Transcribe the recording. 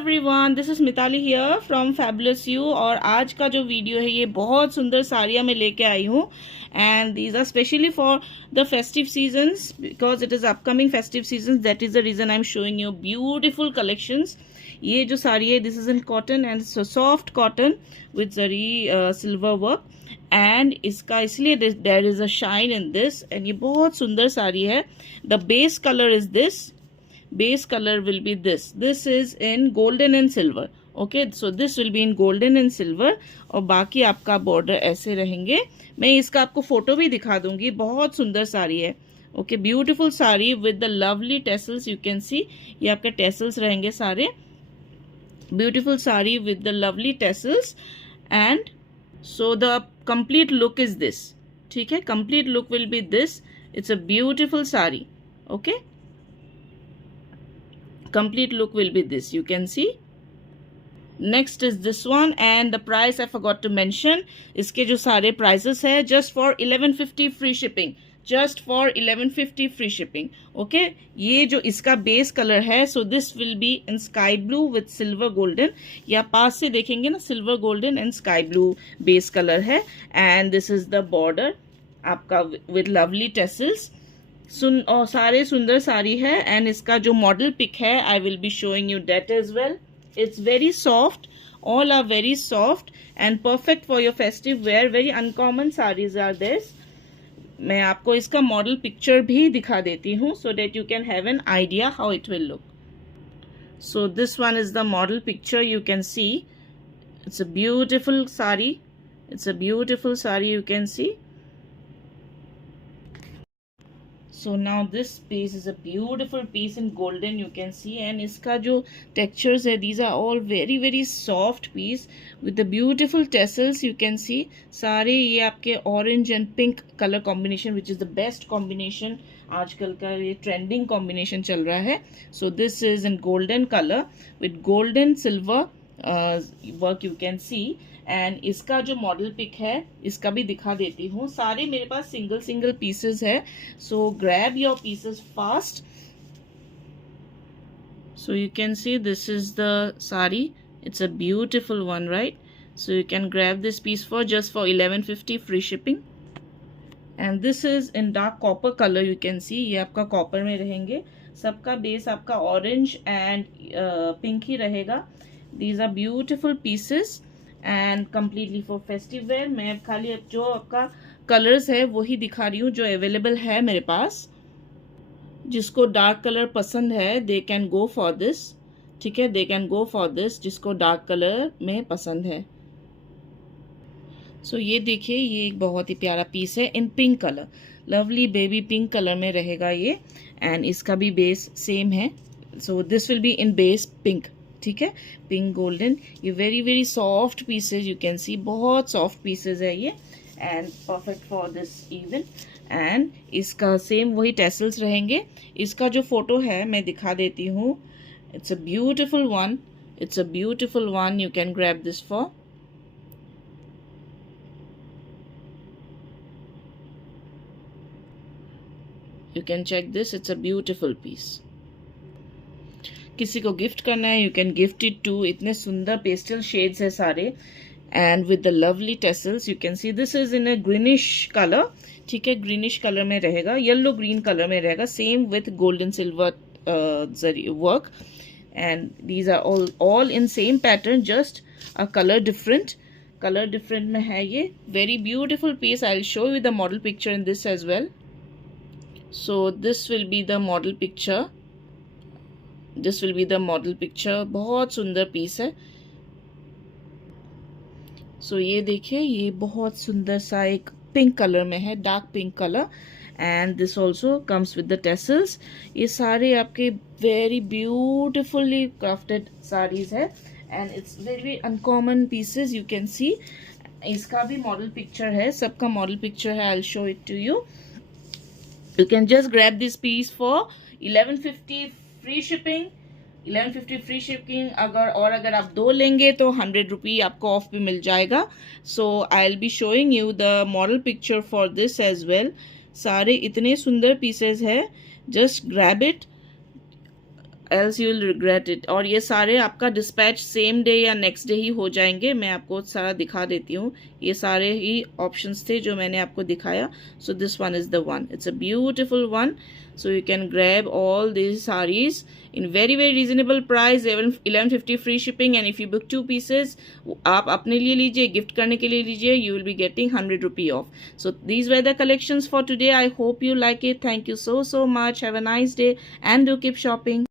Everyone, this is Mitali here from fabulous you. और आज का जो वीडियो है ये बहुत सुंदर साड़ियाँ मैं लेके आई हूँ and these are specially for the festive seasons because it is upcoming festive season. That is the reason I am showing you beautiful collections. ये जो साड़ी है this is in cotton and soft cotton with zari silver work and इसका इसलिए there is a shine in this and ये बहुत सुंदर साड़ी है। The base colour is this. Base color will be this is in golden and silver. Okay, so this will be in golden and silver और बाकी आपका border ऐसे रहेंगे। मैं इसका आपको फोटो भी दिखा दूंगी। बहुत सुंदर साड़ी है। Okay, beautiful sari with the lovely tassels. You can see ये आपके टेसल्स रहेंगे सारे। Beautiful sari with the lovely tassels and so the complete look is this. ठीक है, complete look will be this. It's a beautiful sari. Okay, complete look will be this. You can see. Next is this one and the price I forgot to mention. इसके जो सारे prices है just for 1150 free shipping. Just for 1150 free shipping. Okay, ये जो इसका base color है so this will be in sky blue with silver golden. या पास से देखेंगे ना silver golden and sky blue base color है and this is the border आपका with lovely tassels. और सारे सुंदर साड़ी है एंड इसका जो मॉडल पिक है I will be showing you that as well. It's very soft. All are very soft and perfect for your festive wear. Very uncommon saris are this. मैं आपको इसका मॉडल पिक्चर भी दिखा देती हूँ so that you can have an idea how it will look. So this one is the model picture. You can see it's a beautiful sari. It's a beautiful sari. You can C. So now this piece is a beautiful piece in golden. You can see and इसका जो textures है these are all very soft piece with the beautiful tassels. You can see सारे ये आपके orange and pink color combination which is the best combination. आजकल का ये trending combination चल रहा है. So this is in golden color with golden silver work you can see. And इसका जो मॉडल पिक है इसका भी दिखा देती हूँ. सारे मेरे पास सिंगल पीसेस है so grab your pieces fast. So you can see this is the sari. It's a beautiful one right. So you can grab this piece for just for 1150 free shipping. And this is in dark copper colour. You can see ये आपका copper में रहेंगे. सबका base आपका orange and pink ही रहेगा. These are beautiful pieces and completely for festive wear. मैं खाली अब जो आपका कलर्स है वही दिखा रही हूँ जो अवेलेबल है मेरे पास. जिसको डार्क कलर पसंद है they can go for this. ठीक है, they can go for this जिसको डार्क कलर में पसंद है. सो ये देखिए ये एक बहुत ही प्यारा पीस है in pink colour. Lovely baby pink colour में रहेगा ये एंड इसका भी बेस सेम है. So this will be in base pink. ठीक है, पिंक गोल्डन. ये very soft pieces. You can see बहुत सॉफ्ट पीसेज है ये and perfect for this even. And इसका सेम वही टेसल्स रहेंगे. इसका जो फोटो है मैं दिखा देती हूँ. It's a beautiful one. It's a beautiful one. You can grab this for. You can check this. It's a beautiful piece. किसी को गिफ्ट करना है you can gift it too. इतने सुंदर पेस्टल शेड्स है सारे and with the lovely tassels. You can see this is in a greenish colour. ठीक है, ग्रीनिश कलर में रहेगा. येलो ग्रीन कलर में रहेगा. Same with golden silver work and these are all in same pattern just a colour different में है ये. Very beautiful piece. I will show you the model picture in this as well. So this will be the model picture. This will be the model picture. बहुत सुंदर piece है. सो ये देखिए ये बहुत सुंदर सा एक पिंक कलर में है. Dark pink colour and this also comes with the tassels. ये सारे आपके वेरी ब्यूटिफुली क्राफ्टेड साड़ीज है and it's very uncommon pieces. You can see इसका भी मॉडल पिक्चर है. सबका मॉडल पिक्चर है. I will show it to you. You can just grab this piece for 1150 free shipping. 1150 free shipping. अगर आप दो लेंगे तो 100 रुपी आपको ऑफ भी मिल जाएगा. So I will be showing you the model picture for this as well. सारे इतने सुंदर पीसेस है. Just grab it else you will regret it. और ये सारे आपका डिस्पैच सेम डे या नेक्स्ट डे ही हो जाएंगे। मैं आपको सारा दिखा देती हूँ, ये सारे ही ऑप्शंस थे जो मैंने आपको दिखाया। सो this one is the one, it's a beautiful one. So you can grab all these sarees in very reasonable price, 1150 free shipping, and if you book 2 pieces, आप अपने लिए लीजिए, गिफ्ट करने के लिए लीजिए, you will be getting 100 rupee off. So these were the collections for today. I hope you like it. Thank you so much. Have a nice day and do keep shopping.